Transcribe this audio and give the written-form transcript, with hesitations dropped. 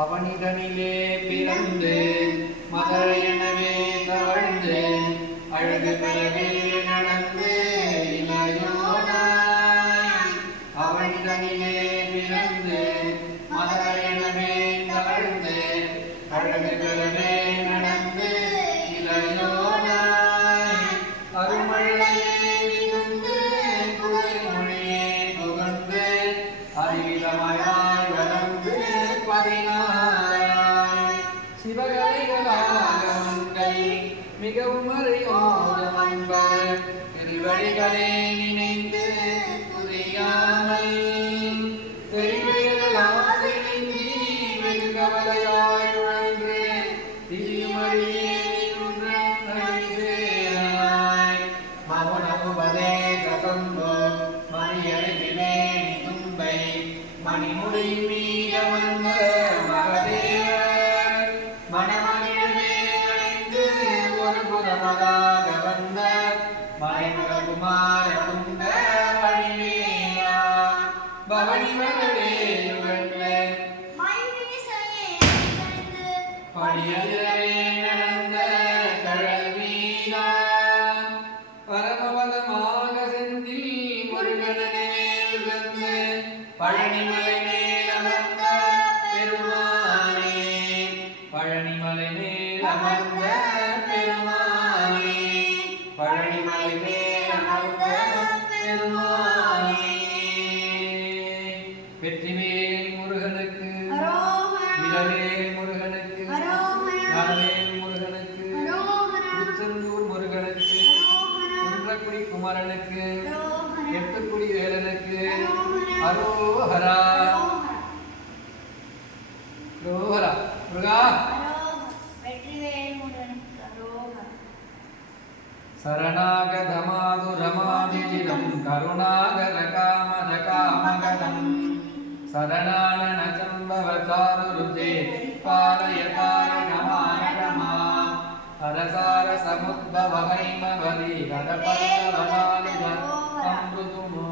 அவனிதனிலே பிறந்து மதரையனவே தவழ்ந்து அழகு பலவே நடந்து இளையோனாய். அவனிதனிலே பிறந்து மதரையனவே தவழ்ந்து அழகு பலவே நடந்து இளையோனாய். அருமழையே விழுந்து குளிர் மொழியே புகழ்ந்து அறிவிதமாய் வளர்ந்து பதினாய். சிவகலைகளாக மங்கை மிகவும் அறியோதமன்பர் திருவடிகளே நினைந்து புரியாமல் தெரிவைகளாசை நீங்கி வெகு கவலையாய் உழன்று திரியுமடியே நின்றாய். மௌனமுபதேசம்போ மணியறிவிலே தும்பை மணிமுடி மீத வந்த மகதேவர் மணமணிழவே அடைந்து ஒரு புதமதாக வந்த மறைமுககுமார குந்த வழிவேலா. பவனி மகளே படியதிரவே நடந்த கழல் வீணா. பரமபதமாக செந்தில் முருகனே வந்து பழனிமலை மேல் அமர்ந்த பெருமானே. பழனிமலை மேல் அமர்ந்த பெருமானே. பழனிமலை மேல் அமர்ந்த பெருமானே. வெற்றிவேல் முருகனுக்கு விடவேல் முருகனுக்கு நலவேல் முருகனுக்கு திருச்செந்தூர் முருகனுக்கு குன்றக்குடி குமரனுக்கு எட்டுக்குடி வேலனுக்கு அரோஹரா. அரோஹரா முருகா. சரணாகதமாதுரமாதிஜிதம் கருணாகர காமத காமகதம் சரணானன சம்பவதாருருதே பாலய தாரகமாரகமா. ஹரசார சமுத்பவ ஹைமவதி ஹரபல்லவனாலுத அம்ருதுமோ